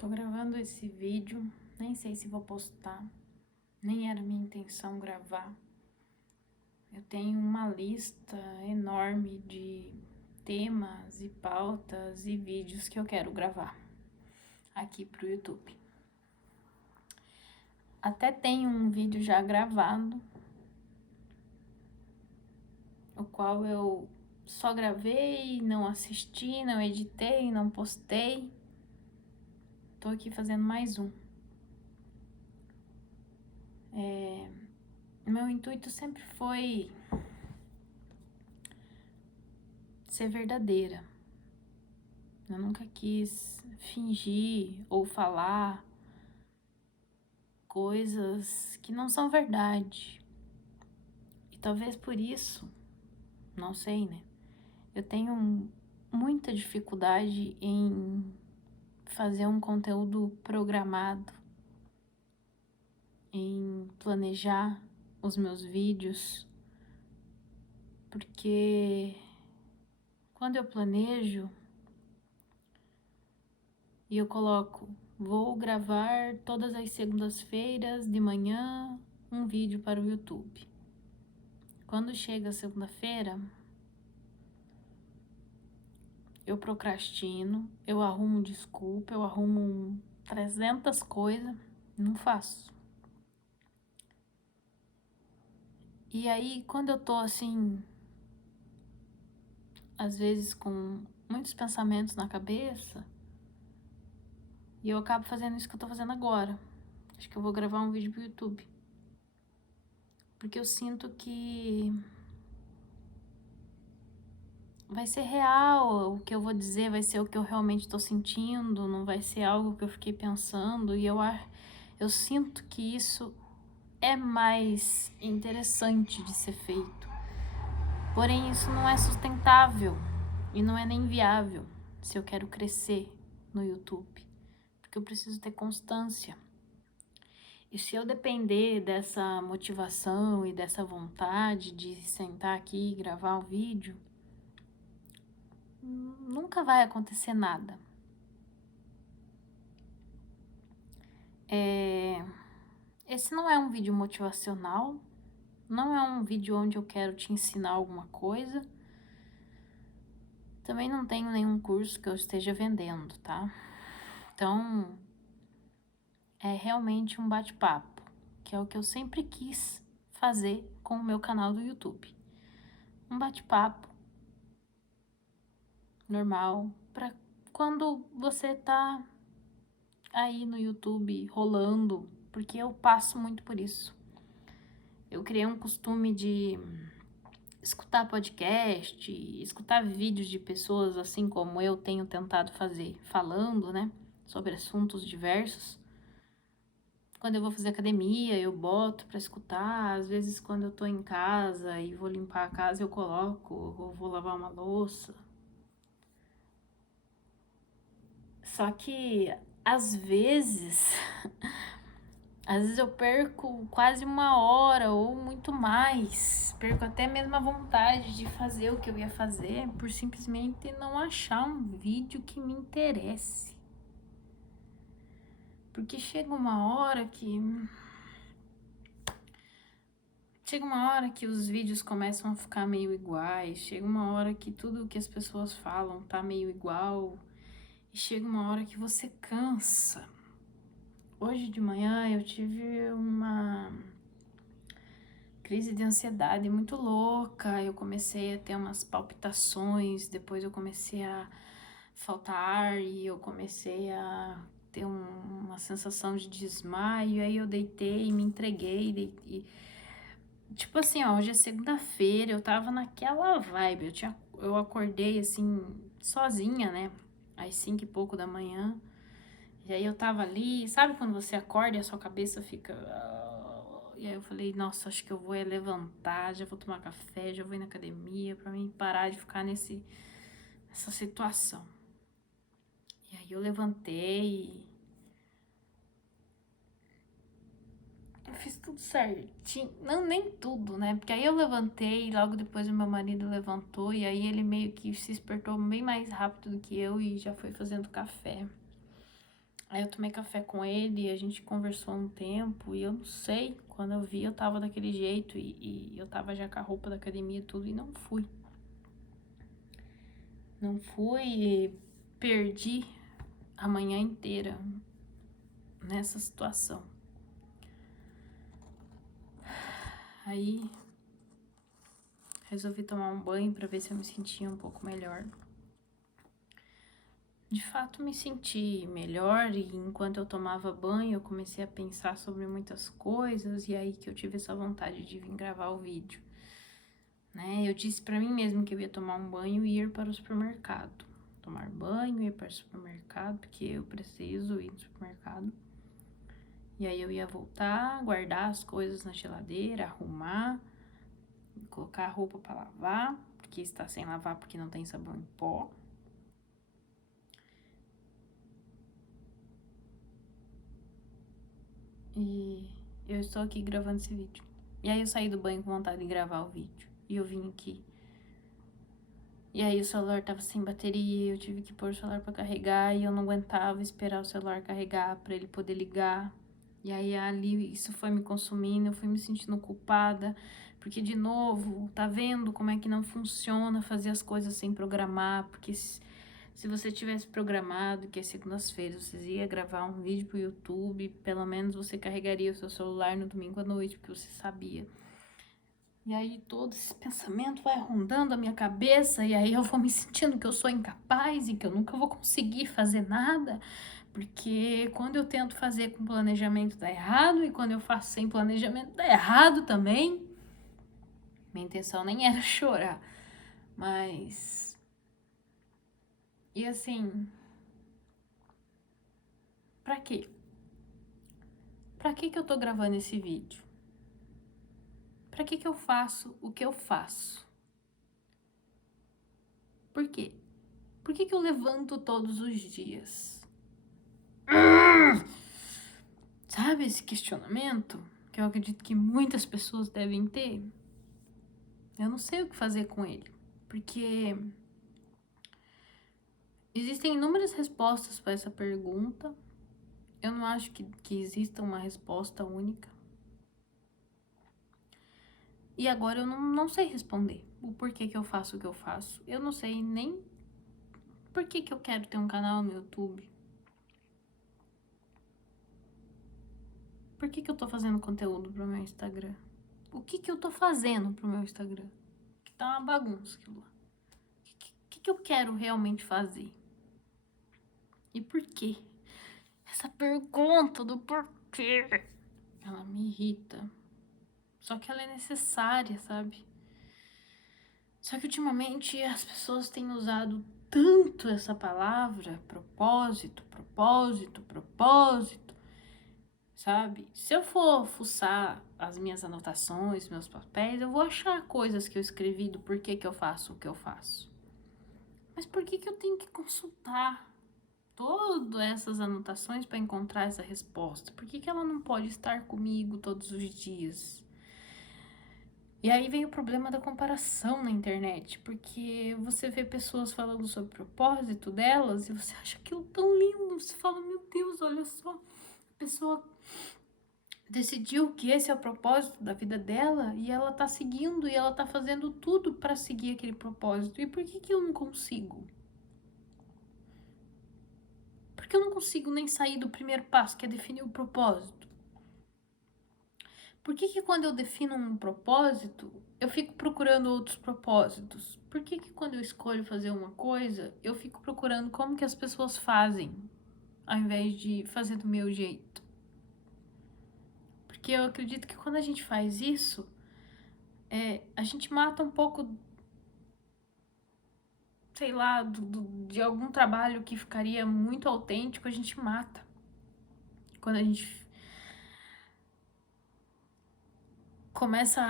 Tô gravando esse vídeo, nem sei se vou postar, nem era minha intenção gravar. Eu tenho uma lista enorme de temas e pautas e vídeos que eu quero gravar aqui pro YouTube. Até tenho um vídeo já gravado, o qual eu só gravei, não assisti, não editei, não postei. Tô aqui fazendo mais um. Meu intuito sempre foi ser verdadeira. Eu nunca quis fingir ou falar coisas que não são verdade. E talvez por isso, não sei, né? Eu tenho muita dificuldade em fazer um conteúdo programado, em planejar os meus vídeos, porque quando eu planejo e eu coloco, vou gravar todas as segundas-feiras de manhã um vídeo para o YouTube. Quando chega a segunda-feira, eu procrastino, eu arrumo desculpa, eu arrumo 300 coisas, não faço. E aí, quando eu tô assim, às vezes com muitos pensamentos na cabeça, e eu acabo fazendo isso que eu tô fazendo agora. Acho que eu vou gravar um vídeo pro YouTube. Porque eu sinto que vai ser real, o que eu vou dizer vai ser o que eu realmente tô sentindo, não vai ser algo que eu fiquei pensando, e eu sinto que isso é mais interessante de ser feito. Porém, isso não é sustentável e não é nem viável se eu quero crescer no YouTube, porque eu preciso ter constância. E se eu depender dessa motivação e dessa vontade de sentar aqui e gravar um vídeo, nunca vai acontecer nada. Esse não é um vídeo motivacional, não é um vídeo onde eu quero te ensinar alguma coisa. Também não tenho nenhum curso que eu esteja vendendo, tá? Então, é realmente um bate-papo, que é o que eu sempre quis fazer com o meu canal do YouTube. Um bate-papo normal, para quando você tá aí no YouTube rolando, porque eu passo muito por isso. Eu criei um costume de escutar podcast, escutar vídeos de pessoas assim como eu tenho tentado fazer, falando, né, sobre assuntos diversos. Quando eu vou fazer academia, eu boto pra escutar. Às vezes, quando eu tô em casa e vou limpar a casa, eu coloco, ou vou lavar uma louça. Só que, às vezes, às vezes eu perco quase uma hora ou muito mais. Perco até mesmo a vontade de fazer o que eu ia fazer por simplesmente não achar um vídeo que me interesse. Porque chega uma hora que os vídeos começam a ficar meio iguais, chega uma hora que tudo que as pessoas falam tá meio igual, e chega uma hora que você cansa. Hoje de manhã eu tive uma crise de ansiedade muito louca, eu comecei a ter umas palpitações, depois eu comecei a faltar ar e eu comecei a ter uma sensação de desmaio, aí eu deitei e me entreguei, tipo assim, ó, hoje é segunda-feira, eu tava naquela vibe, eu acordei assim, sozinha, né, às 5 e pouco da manhã, e aí eu tava ali, sabe quando você acorda e a sua cabeça fica... E aí eu falei, nossa, acho que eu vou levantar, já vou tomar café, já vou ir na academia, pra mim parar de ficar nessa situação. E aí eu levantei, eu fiz tudo certinho, não, nem tudo, né? Porque aí eu levantei e logo depois o meu marido levantou e aí ele meio que se despertou bem mais rápido do que eu e já foi fazendo café. Aí eu tomei café com ele e a gente conversou um tempo e eu não sei, quando eu vi eu tava daquele jeito e eu tava já com a roupa da academia e tudo e não fui. Não fui e perdi a manhã inteira nessa situação. Aí resolvi tomar um banho pra ver se eu me sentia um pouco melhor. De fato me senti melhor e enquanto eu tomava banho eu comecei a pensar sobre muitas coisas e aí que eu tive essa vontade de vir gravar o vídeo, né? Eu disse pra mim mesma que eu ia tomar um banho e ir para o supermercado. Tomar banho, ir para o supermercado, porque eu preciso ir no supermercado. E aí eu ia voltar, guardar as coisas na geladeira, arrumar, colocar a roupa pra lavar, porque está sem lavar porque não tem sabão em pó. E eu estou aqui gravando esse vídeo. E aí eu saí do banho com vontade de gravar o vídeo. E eu vim aqui. E aí o celular tava sem bateria, eu tive que pôr o celular pra carregar e eu não aguentava esperar o celular carregar pra ele poder ligar. E aí ali isso foi me consumindo, eu fui me sentindo culpada, porque de novo, tá vendo como é que não funciona fazer as coisas sem programar, porque se você tivesse programado que às segundas-feiras você ia gravar um vídeo pro YouTube, pelo menos você carregaria o seu celular no domingo à noite, porque você sabia. E aí todo esse pensamento vai rondando a minha cabeça e aí eu vou me sentindo que eu sou incapaz e que eu nunca vou conseguir fazer nada, porque quando eu tento fazer com planejamento dá errado e quando eu faço sem planejamento dá errado também. Minha intenção nem era chorar, mas... E assim... Pra quê? Pra que eu tô gravando esse vídeo? Pra que eu faço o que eu faço? Por quê? Por que eu levanto todos os dias? Sabe esse questionamento que eu acredito que muitas pessoas devem ter? Eu não sei o que fazer com ele, porque existem inúmeras respostas para essa pergunta. Eu não acho que exista uma resposta única. E agora eu não sei responder o porquê que eu faço o que eu faço. Eu não sei nem por que eu quero ter um canal no YouTube. Por que eu tô fazendo conteúdo pro meu Instagram? O que eu tô fazendo pro meu Instagram? Que tá uma bagunça aquilo lá. O que eu quero realmente fazer? E por quê? Essa pergunta do porquê, ela me irrita. Só que ela é necessária, sabe? Só que ultimamente as pessoas têm usado tanto essa palavra, propósito, propósito, propósito, sabe? Se eu for fuçar as minhas anotações, meus papéis, eu vou achar coisas que eu escrevi do porquê que eu faço o que eu faço. Mas por que eu tenho que consultar todas essas anotações para encontrar essa resposta? Por que ela não pode estar comigo todos os dias? E aí vem o problema da comparação na internet, porque você vê pessoas falando sobre o propósito delas e você acha aquilo tão lindo, você fala, meu Deus, olha só, a pessoa decidiu que esse é o propósito da vida dela e ela tá seguindo e ela tá fazendo tudo para seguir aquele propósito. E por que eu não consigo? Porque eu não consigo nem sair do primeiro passo, que é definir o propósito. Por que quando eu defino um propósito, eu fico procurando outros propósitos? Por que quando eu escolho fazer uma coisa, eu fico procurando como que as pessoas fazem, ao invés de fazer do meu jeito? Porque eu acredito que quando a gente faz isso, a gente mata um pouco, sei lá, de algum trabalho que ficaria muito autêntico, a gente mata. Quando a gente começa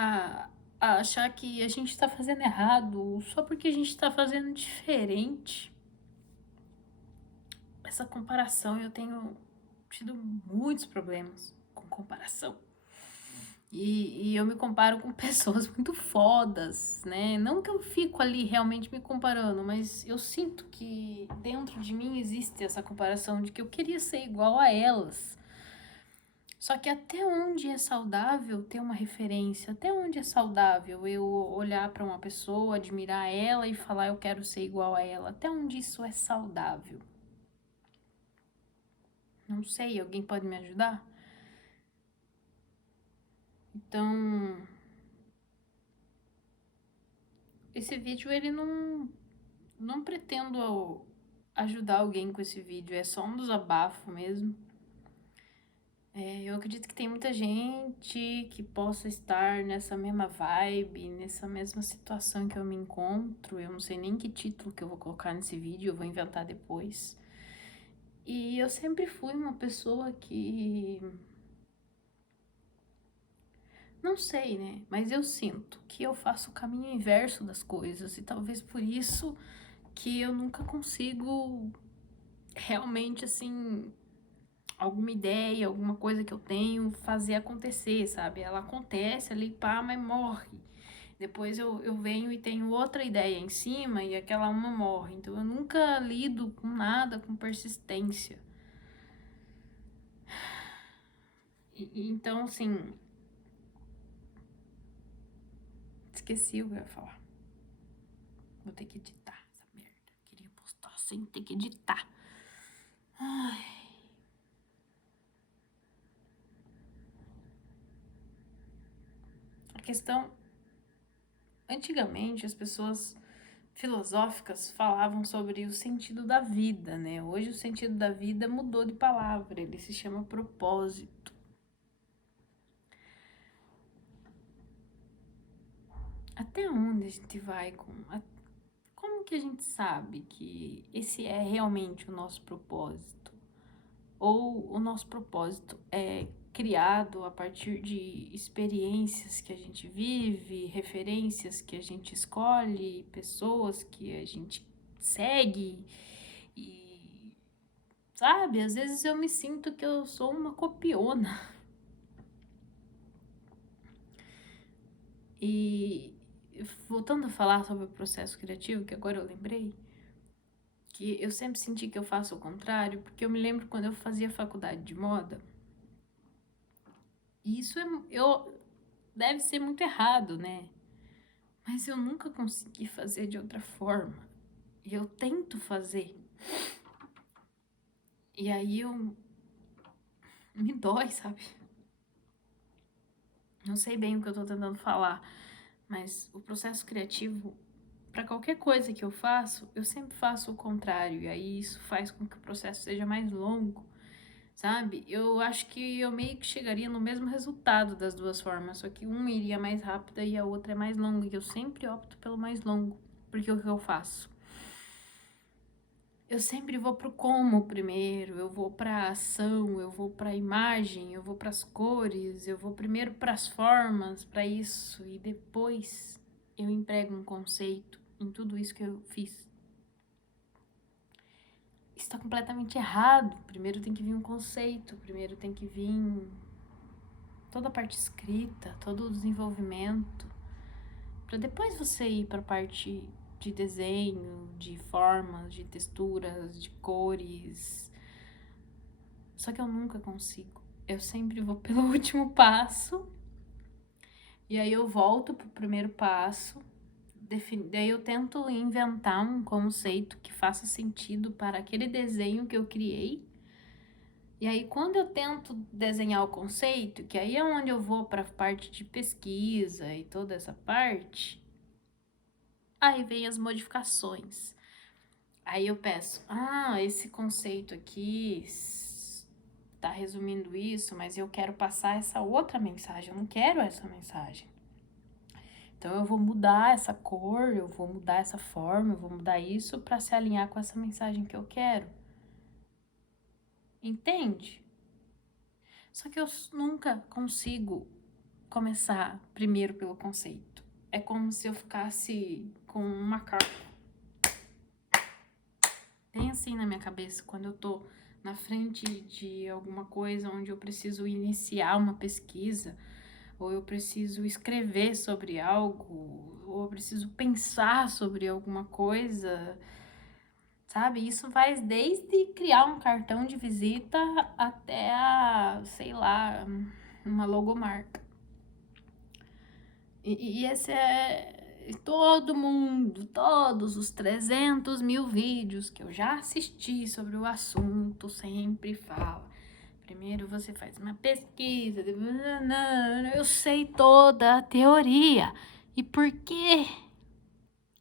a achar que a gente tá fazendo errado só porque a gente tá fazendo diferente. Essa comparação, eu tenho tido muitos problemas com comparação. E eu me comparo com pessoas muito fodas, né? Não que eu fico ali realmente me comparando, mas eu sinto que dentro de mim existe essa comparação de que eu queria ser igual a elas. Só que até onde é saudável ter uma referência? Até onde é saudável eu olhar para uma pessoa, admirar ela e falar eu quero ser igual a ela? Até onde isso é saudável? Não sei, alguém pode me ajudar? Então, esse vídeo ele não pretendo ajudar alguém com esse vídeo, é só um desabafo mesmo. Eu acredito que tem muita gente que possa estar nessa mesma vibe, nessa mesma situação que eu me encontro. Eu não sei nem que título que eu vou colocar nesse vídeo, eu vou inventar depois. E eu sempre fui uma pessoa que, não sei, né? Mas eu sinto que eu faço o caminho inverso das coisas e talvez por isso que eu nunca consigo realmente assim alguma ideia, alguma coisa que eu tenho, fazer acontecer, sabe? Ela acontece ali, pá, mas morre. Depois eu venho e tenho outra ideia em cima e aquela uma morre. Então eu nunca lido com nada com persistência. Então, assim, esqueci o que eu ia falar. Vou ter que editar essa merda. Queria postar sem ter que editar. Ai. A questão. Antigamente, as pessoas filosóficas falavam sobre o sentido da vida, né? Hoje o sentido da vida mudou de palavra, ele se chama propósito. Até onde a gente vai com. Como que a gente sabe que esse é realmente o nosso propósito? Ou o nosso propósito é criado a partir de experiências que a gente vive, referências que a gente escolhe, pessoas que a gente segue e sabe, às vezes eu me sinto que eu sou uma copiona. E voltando a falar sobre o processo criativo, que agora eu lembrei, que eu sempre senti que eu faço o contrário, porque eu me lembro quando eu fazia faculdade de moda, e isso deve ser muito errado, né? Mas eu nunca consegui fazer de outra forma. E eu tento fazer. E aí eu me dói, sabe? Não sei bem o que eu tô tentando falar, mas o processo criativo, para qualquer coisa que eu faço, eu sempre faço o contrário. E aí isso faz com que o processo seja mais longo, sabe? Eu acho que eu meio que chegaria no mesmo resultado das duas formas, só que uma iria mais rápida e a outra é mais longa. E eu sempre opto pelo mais longo, porque o que eu faço? Eu sempre vou pro como primeiro, eu vou pra ação, eu vou pra imagem, eu vou pras cores, eu vou primeiro pras formas, pra isso, e depois eu emprego um conceito em tudo isso que eu fiz. Isso tá completamente errado. Primeiro tem que vir um conceito, primeiro tem que vir toda a parte escrita, todo o desenvolvimento, pra depois você ir pra parte de desenho, de formas, de texturas, de cores. Só que eu nunca consigo. Eu sempre vou pelo último passo. E aí eu volto pro primeiro passo. Daí eu tento inventar um conceito que faça sentido para aquele desenho que eu criei. E aí quando eu tento desenhar o conceito, que aí é onde eu vou para a parte de pesquisa e toda essa parte, aí vem as modificações. Aí eu peço, esse conceito aqui tá resumindo isso, mas eu quero passar essa outra mensagem, eu não quero essa mensagem. Então eu vou mudar essa cor, eu vou mudar essa forma, eu vou mudar isso para se alinhar com essa mensagem que eu quero. Entende? Só que eu nunca consigo começar primeiro pelo conceito. É como se eu ficasse com um macaco bem assim na minha cabeça quando eu tô na frente de alguma coisa onde eu preciso iniciar uma pesquisa ou eu preciso escrever sobre algo, ou eu preciso pensar sobre alguma coisa, sabe? Isso faz desde criar um cartão de visita até sei lá, uma logomarca. E esse é todo mundo, todos os 300 mil vídeos que eu já assisti sobre o assunto sempre fala. Primeiro você faz uma pesquisa, eu sei toda a teoria. E por quê?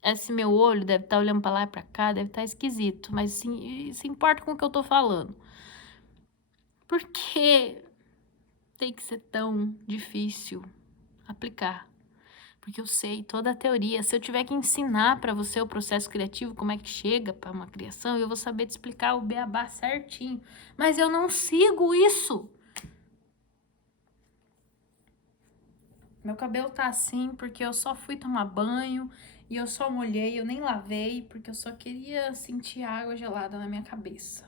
Esse meu olho deve estar olhando para lá e para cá, deve estar esquisito, mas sim, isso importa com o que eu tô falando. Por que tem que ser tão difícil aplicar? Porque eu sei toda a teoria. Se eu tiver que ensinar para você o processo criativo, como é que chega para uma criação, eu vou saber te explicar o beabá certinho. Mas eu não sigo isso. Meu cabelo tá assim porque eu só fui tomar banho e eu só molhei, eu nem lavei, porque eu só queria sentir água gelada na minha cabeça.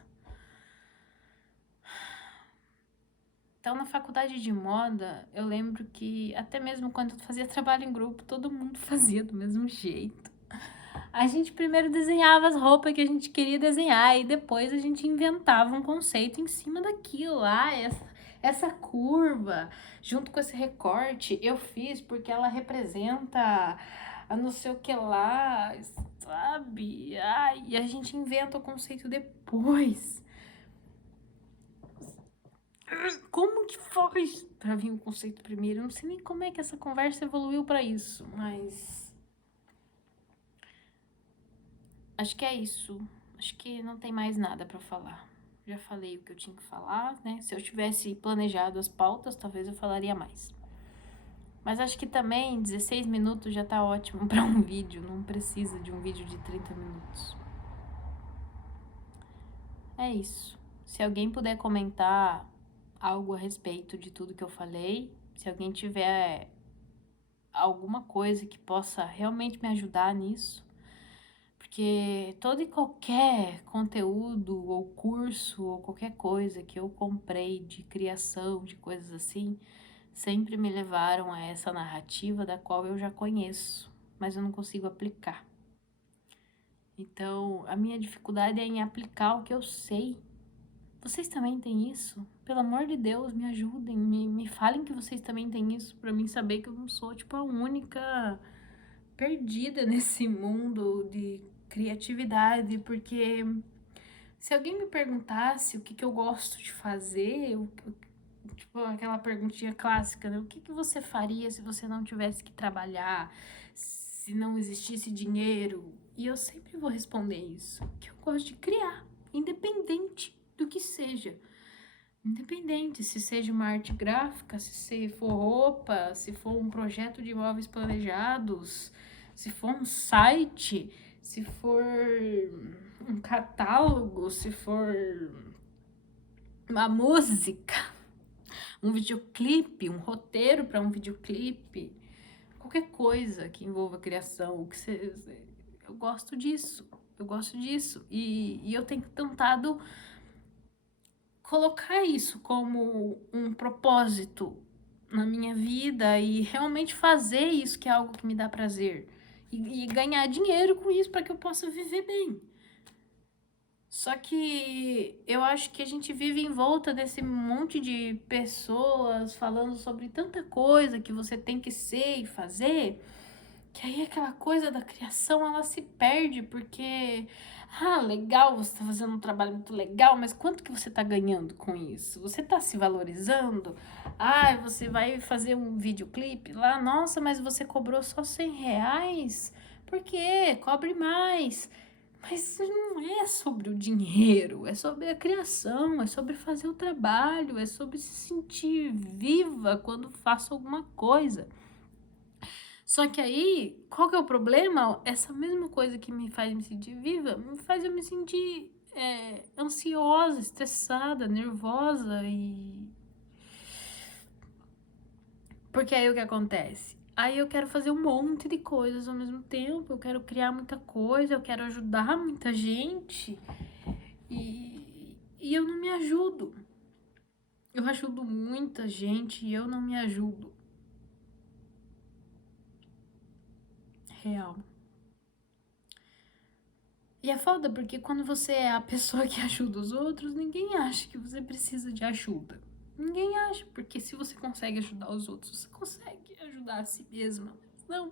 Então, na faculdade de moda, eu lembro que até mesmo quando eu fazia trabalho em grupo, todo mundo fazia do mesmo jeito. A gente primeiro desenhava as roupas que a gente queria desenhar e depois a gente inventava um conceito em cima daquilo. Essa curva, junto com esse recorte, eu fiz porque ela representa a não sei o que lá, sabe? E a gente inventa o conceito depois. Como que faz pra vir o conceito primeiro? Eu não sei nem como é que essa conversa evoluiu pra isso, mas acho que é isso. Acho que não tem mais nada pra falar. Já falei o que eu tinha que falar, né? Se eu tivesse planejado as pautas, talvez eu falaria mais. Mas acho que também 16 minutos já tá ótimo pra um vídeo. Não precisa de um vídeo de 30 minutos. É isso. Se alguém puder comentar algo a respeito de tudo que eu falei, se alguém tiver alguma coisa que possa realmente me ajudar nisso, porque todo e qualquer conteúdo ou curso ou qualquer coisa que eu comprei de criação, de coisas assim, sempre me levaram a essa narrativa da qual eu já conheço, mas eu não consigo aplicar. Então, a minha dificuldade é em aplicar o que eu sei. Vocês também têm isso? Pelo amor de Deus, me ajudem, me falem que vocês também têm isso, pra mim saber que eu não sou, tipo, a única perdida nesse mundo de criatividade, porque se alguém me perguntasse o que eu gosto de fazer, tipo aquela perguntinha clássica, né? O que você faria se você não tivesse que trabalhar, se não existisse dinheiro? E eu sempre vou responder isso, que eu gosto de criar, independente do que seja. Independente, se seja uma arte gráfica, se for roupa, se for um projeto de imóveis planejados, se for um site, se for um catálogo, se for uma música, um videoclipe, um roteiro para um videoclipe, qualquer coisa que envolva criação, eu gosto disso, eu gosto disso. E eu tenho tentado colocar isso como um propósito na minha vida e realmente fazer isso, que é algo que me dá prazer, e ganhar dinheiro com isso para que eu possa viver bem. Só que eu acho que a gente vive em volta desse monte de pessoas falando sobre tanta coisa que você tem que ser e fazer, que aí aquela coisa da criação, ela se perde, porque, legal, você tá fazendo um trabalho muito legal, mas quanto que você tá ganhando com isso? Você tá se valorizando? Você vai fazer um videoclipe lá, nossa, mas você cobrou só R$ 100? Por quê? Cobre mais. Mas não é sobre o dinheiro, é sobre a criação, é sobre fazer o trabalho, é sobre se sentir viva quando faço alguma coisa. Só que aí, qual que é o problema? Essa mesma coisa que me faz me sentir viva, me faz eu me sentir ansiosa, estressada, nervosa Porque aí o que acontece? Aí eu quero fazer um monte de coisas ao mesmo tempo, eu quero criar muita coisa, eu quero ajudar muita gente e eu não me ajudo. Eu ajudo muita gente e eu não me ajudo. real. E é foda porque quando você é a pessoa que ajuda os outros, ninguém acha que você precisa de ajuda. Ninguém acha, porque se você consegue ajudar os outros, você consegue ajudar a si mesma. Mas não.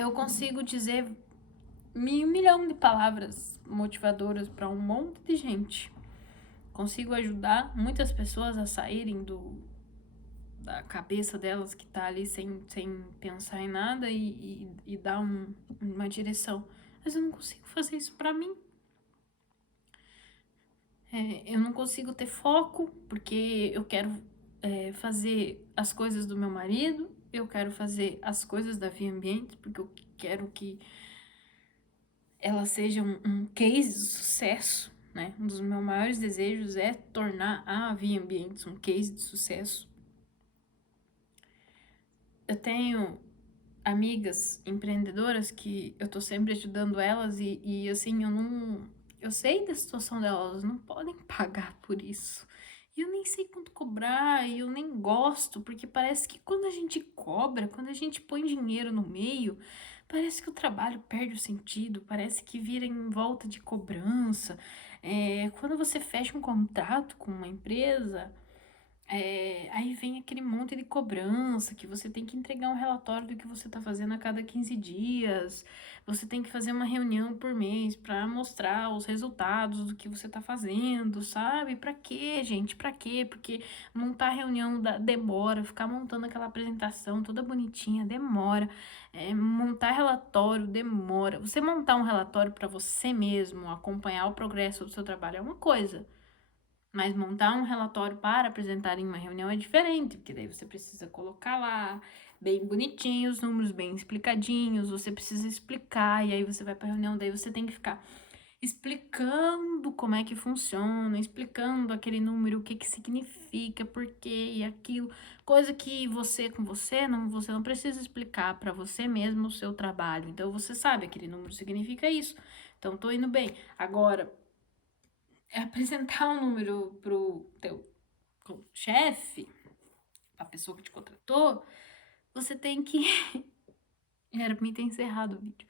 Eu consigo dizer 1.000.000 de palavras motivadoras para um monte de gente. Consigo ajudar muitas pessoas a saírem da cabeça delas que tá ali sem pensar em nada e dar uma direção. Mas eu não consigo fazer isso pra mim. Eu não consigo ter foco porque eu quero fazer as coisas do meu marido, eu quero fazer as coisas da Via Ambiente, porque eu quero que ela seja um case de sucesso, né? Um dos meus maiores desejos é tornar a Via Ambiente um case de sucesso. Eu tenho amigas empreendedoras que eu tô sempre ajudando elas e assim, eu sei da situação delas, elas não podem pagar por isso. E eu nem sei quanto cobrar, e eu nem gosto, porque parece que quando a gente cobra, quando a gente põe dinheiro no meio, parece que o trabalho perde o sentido, parece que vira em volta de cobrança. Quando você fecha um contrato com uma empresa, aí vem aquele monte de cobrança, que você tem que entregar um relatório do que você tá fazendo a cada 15 dias, você tem que fazer uma reunião por mês para mostrar os resultados do que você tá fazendo, sabe? Pra quê, gente? Pra quê? Porque montar reunião demora, ficar montando aquela apresentação toda bonitinha demora, montar relatório demora. Você montar um relatório para você mesmo, acompanhar o progresso do seu trabalho é uma coisa. Mas montar um relatório para apresentar em uma reunião é diferente, porque daí você precisa colocar lá bem bonitinho, os números bem explicadinhos, você precisa explicar, e aí você vai para a reunião, daí você tem que ficar explicando como é que funciona, explicando aquele número, o que que significa, por quê e aquilo, coisa que você não precisa explicar para você mesmo o seu trabalho. Então você sabe, aquele número significa isso. Então tô indo bem. Agora, apresentar um número pro teu chefe, a pessoa que te contratou, você tem que. Era pra mim ter encerrado o vídeo.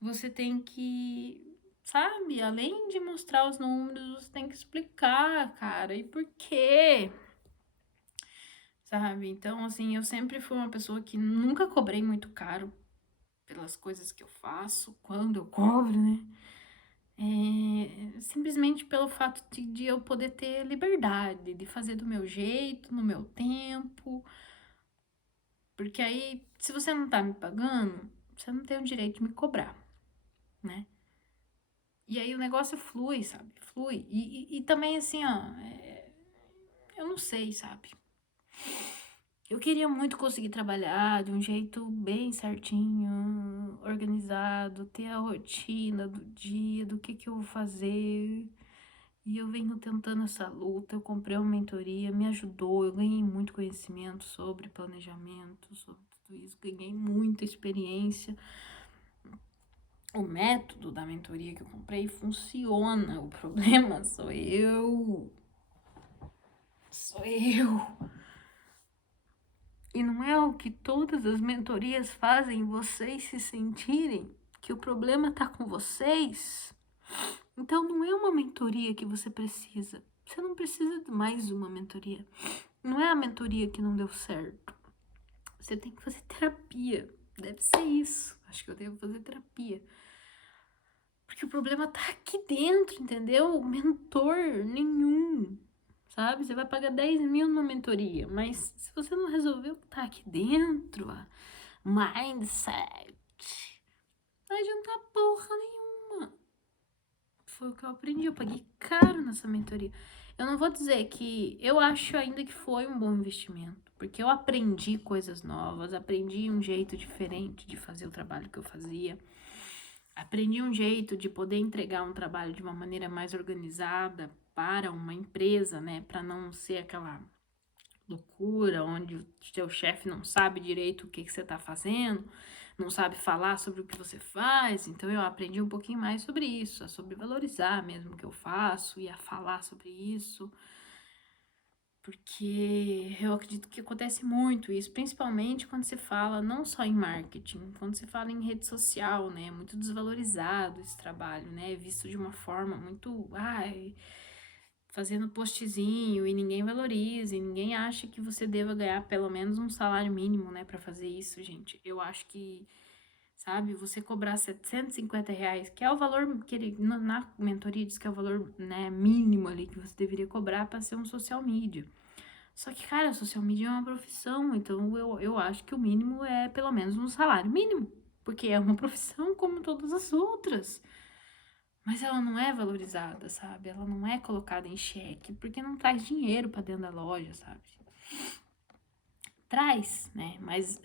Você tem que, sabe, além de mostrar os números, você tem que explicar, cara, e por quê? Sabe? Então, assim, eu sempre fui uma pessoa que nunca cobrei muito caro pelas coisas que eu faço, quando eu cobro, né? Simplesmente pelo fato de eu poder ter liberdade, de fazer do meu jeito, no meu tempo. Porque aí, se você não tá me pagando, você não tem o direito de me cobrar, né? E aí o negócio flui, sabe? Flui. E também, assim, ó, eu não sei, sabe? Eu queria muito conseguir trabalhar de um jeito bem certinho, organizado, ter a rotina do dia, do que eu vou fazer. E eu venho tentando essa luta, eu comprei uma mentoria, me ajudou, eu ganhei muito conhecimento sobre planejamento, sobre tudo isso, ganhei muita experiência. O método da mentoria que eu comprei funciona, o problema sou eu. Sou eu. E não é o que todas as mentorias fazem vocês se sentirem que o problema tá com vocês. Então não é uma mentoria que você precisa. Você não precisa de mais uma mentoria. Não é a mentoria que não deu certo. Você tem que fazer terapia. Deve ser isso. Acho que eu devo fazer terapia. Porque o problema tá aqui dentro, entendeu? Mentor nenhum. Sabe? Você vai pagar 10 mil numa mentoria. Mas se você não resolver o que tá aqui dentro, mindset, não vai adiantar porra nenhuma. Foi o que eu aprendi. Eu paguei caro nessa mentoria. Eu não vou dizer que eu acho ainda que foi um bom investimento, porque eu aprendi coisas novas, aprendi um jeito diferente de fazer o trabalho que eu fazia, aprendi um jeito de poder entregar um trabalho de uma maneira mais organizada para uma empresa, né, para não ser aquela loucura onde o seu chefe não sabe direito o que você está fazendo, não sabe falar sobre o que você faz. Então eu aprendi um pouquinho mais sobre isso, a sobre valorizar mesmo o que eu faço e a falar sobre isso. Porque eu acredito que acontece muito isso, principalmente quando se fala não só em marketing, quando se fala em rede social, né? É muito desvalorizado esse trabalho, né? É visto de uma forma muito, fazendo postzinho e ninguém valoriza, e ninguém acha que você deva ganhar pelo menos um salário mínimo, né, pra fazer isso, gente. Eu acho que, sabe, você cobrar R$ 750, que é o valor que ele, na mentoria diz que é o valor, né, mínimo ali que você deveria cobrar pra ser um social media. Só que, cara, social media é uma profissão, então eu acho que o mínimo é pelo menos um salário mínimo, porque é uma profissão como todas as outras. Mas ela não é valorizada, sabe? Ela não é colocada em xeque, porque não traz dinheiro pra dentro da loja, sabe? Traz, né? Mas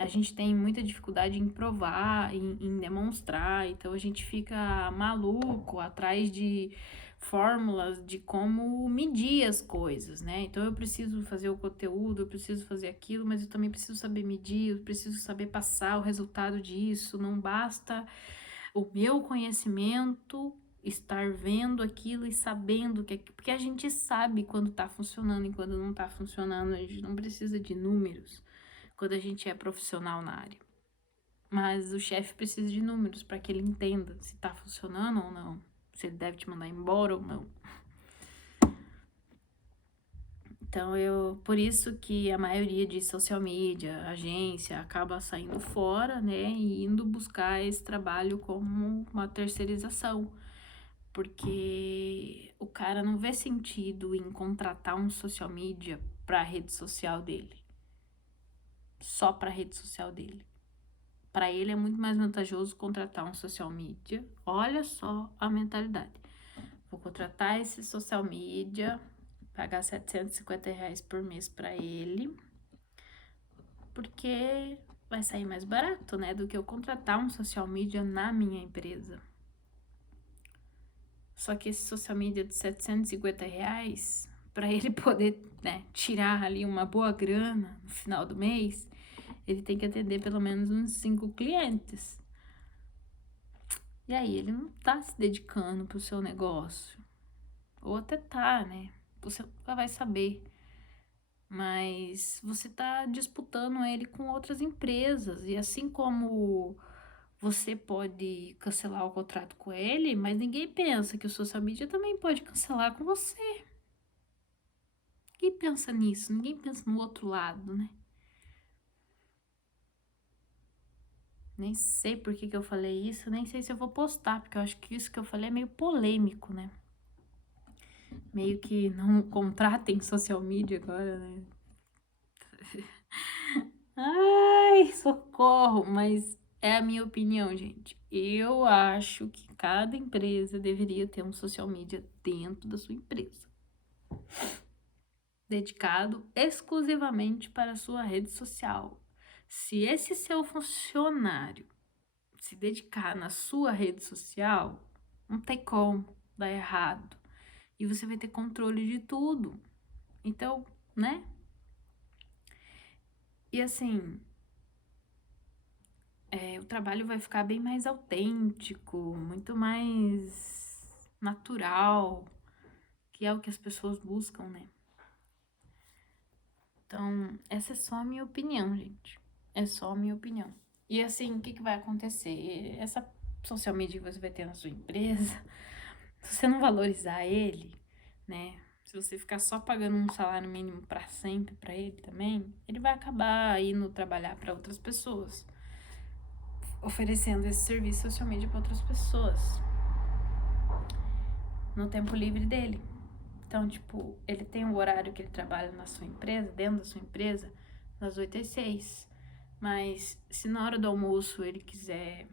a gente tem muita dificuldade em provar, em demonstrar, então a gente fica maluco atrás de fórmulas de como medir as coisas, né? Então eu preciso fazer o conteúdo, eu preciso fazer aquilo, mas eu também preciso saber medir, eu preciso saber passar o resultado disso, não basta o meu conhecimento, estar vendo aquilo e sabendo que porque a gente sabe quando tá funcionando e quando não tá funcionando, a gente não precisa de números quando a gente é profissional na área. Mas o chefe precisa de números para que ele entenda se tá funcionando ou não, se ele deve te mandar embora ou não. Então, por isso que a maioria de social media, agência, acaba saindo fora, né, e indo buscar esse trabalho como uma terceirização, porque o cara não vê sentido em contratar um social media para a rede social dele, só para a rede social dele. Para ele é muito mais vantajoso contratar um social media. Olha só a mentalidade. Vou contratar esse social media, pagar R$ 750 por mês para ele, porque vai sair mais barato, né, do que eu contratar um social media na minha empresa. Só que esse social media de R$ 750, para ele poder, né, tirar ali uma boa grana no final do mês, ele tem que atender pelo menos uns 5 clientes. E aí ele não tá se dedicando pro seu negócio. Ou até tá, né? Você nunca vai saber. Mas você tá disputando ele com outras empresas. E assim como você pode cancelar o contrato com ele, mas ninguém pensa que o social media também pode cancelar com você. Ninguém pensa nisso, ninguém pensa no outro lado, né? Nem sei por que eu falei isso, nem sei se eu vou postar, porque eu acho que isso que eu falei é meio polêmico, né? Meio que não contratem social media agora, né? Ai, socorro, mas é a minha opinião, gente. Eu acho que cada empresa deveria ter um social media dentro da sua empresa, dedicado exclusivamente para a sua rede social. Se esse seu funcionário se dedicar na sua rede social, não tem como dar errado. E você vai ter controle de tudo. Então, né? E assim, o trabalho vai ficar bem mais autêntico, muito mais natural, que é o que as pessoas buscam, né? Então, essa é só a minha opinião, gente. É só a minha opinião. E assim, o que vai acontecer? Essa social media que você vai ter na sua empresa, se você não valorizar ele, né? Se você ficar só pagando um salário mínimo para sempre para ele também, ele vai acabar indo trabalhar para outras pessoas, oferecendo esse serviço social media para outras pessoas no tempo livre dele. Então, tipo, ele tem um horário que ele trabalha na sua empresa, dentro da sua empresa, das 8 às 6. Mas se na hora do almoço ele quiser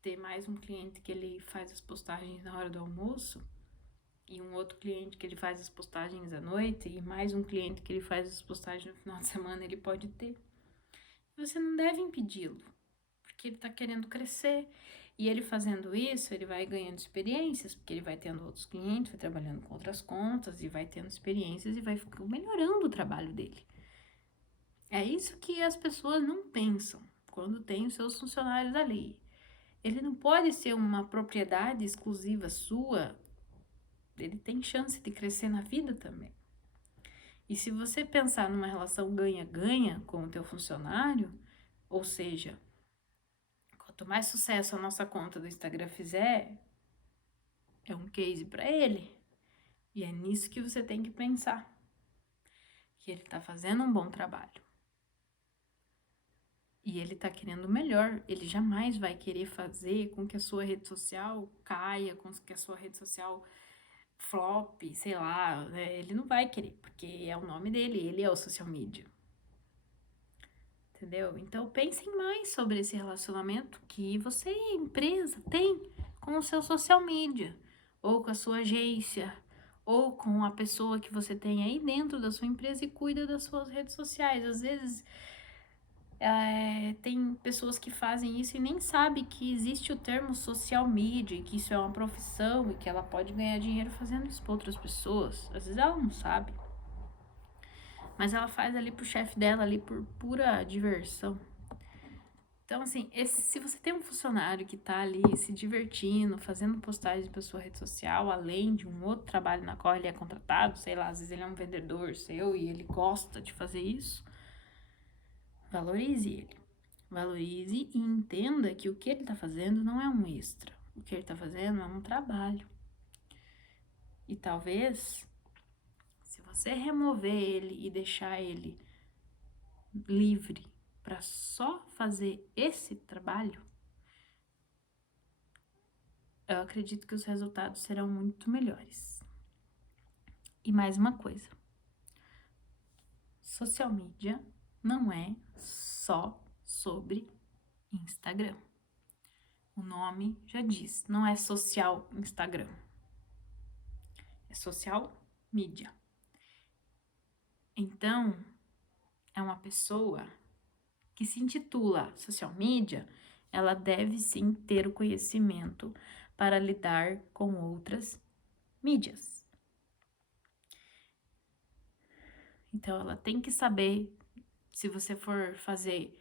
ter mais um cliente que ele faz as postagens na hora do almoço, e um outro cliente que ele faz as postagens à noite, e mais um cliente que ele faz as postagens no final de semana, ele pode ter. Você não deve impedi-lo, porque ele tá querendo crescer. E ele fazendo isso, ele vai ganhando experiências, porque ele vai tendo outros clientes, vai trabalhando com outras contas, e vai tendo experiências e vai melhorando o trabalho dele. É isso que as pessoas não pensam quando tem os seus funcionários ali. Ele não pode ser uma propriedade exclusiva sua, ele tem chance de crescer na vida também. E se você pensar numa relação ganha-ganha com o teu funcionário, ou seja, quanto mais sucesso a nossa conta do Instagram fizer, é um case para ele. E é nisso que você tem que pensar. Que ele tá fazendo um bom trabalho. E ele tá querendo o melhor. Ele jamais vai querer fazer com que a sua rede social caia, com que a sua rede social flop, sei lá, né? Ele não vai querer, porque é o nome dele, ele é o social media. Entendeu? Então pensem mais sobre esse relacionamento que você, empresa, tem com o seu social media, ou com a sua agência, ou com a pessoa que você tem aí dentro da sua empresa e cuida das suas redes sociais. Às vezes tem pessoas que fazem isso e nem sabem que existe o termo social media, e que isso é uma profissão e que ela pode ganhar dinheiro fazendo isso para outras pessoas. Às vezes ela não sabe, mas ela faz ali pro chefe dela ali por pura diversão. Então, assim, se você tem um funcionário que tá ali se divertindo, fazendo postagens pra sua rede social, além de um outro trabalho na qual ele é contratado, sei lá, às vezes ele é um vendedor seu e ele gosta de fazer isso, valorize ele. Valorize e entenda que o que ele tá fazendo não é um extra. O que ele tá fazendo é um trabalho. E talvez, se você remover ele e deixar ele livre para só fazer esse trabalho, eu acredito que os resultados serão muito melhores. E mais uma coisa, social media não é só sobre Instagram. O nome já diz, não é social Instagram, é social media. Então, é uma pessoa que se intitula social media, ela deve sim ter o conhecimento para lidar com outras mídias. Então, ela tem que saber, se você for fazer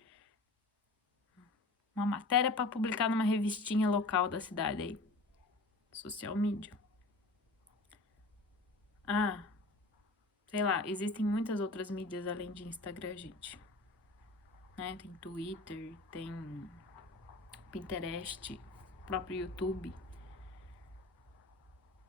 uma matéria para publicar numa revistinha local da cidade aí, social media. Ah, sei lá, existem muitas outras mídias além de Instagram, gente. Né? Tem Twitter, tem Pinterest, próprio YouTube.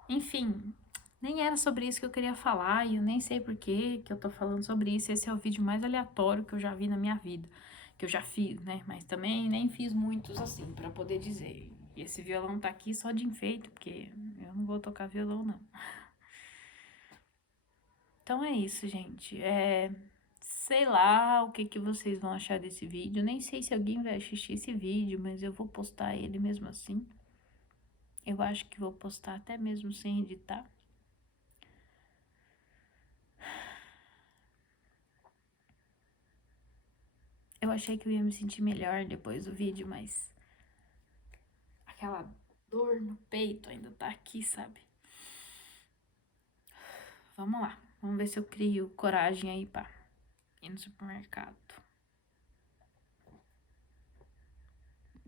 Enfim, nem era sobre isso que eu queria falar e eu nem sei por que eu tô falando sobre isso. Esse é o vídeo mais aleatório que eu já vi na minha vida, que eu já fiz, né? Mas também nem fiz muitos assim, pra poder dizer. E esse violão tá aqui só de enfeite, porque eu não vou tocar violão, não. Então é isso, gente. Sei lá o que vocês vão achar desse vídeo. Nem sei se alguém vai assistir esse vídeo, mas eu vou postar ele mesmo assim. Eu acho que vou postar até mesmo sem editar. Eu achei que eu ia me sentir melhor depois do vídeo, mas aquela dor no peito ainda tá aqui, sabe? Vamos lá. Vamos ver se eu crio coragem aí pra ir no supermercado.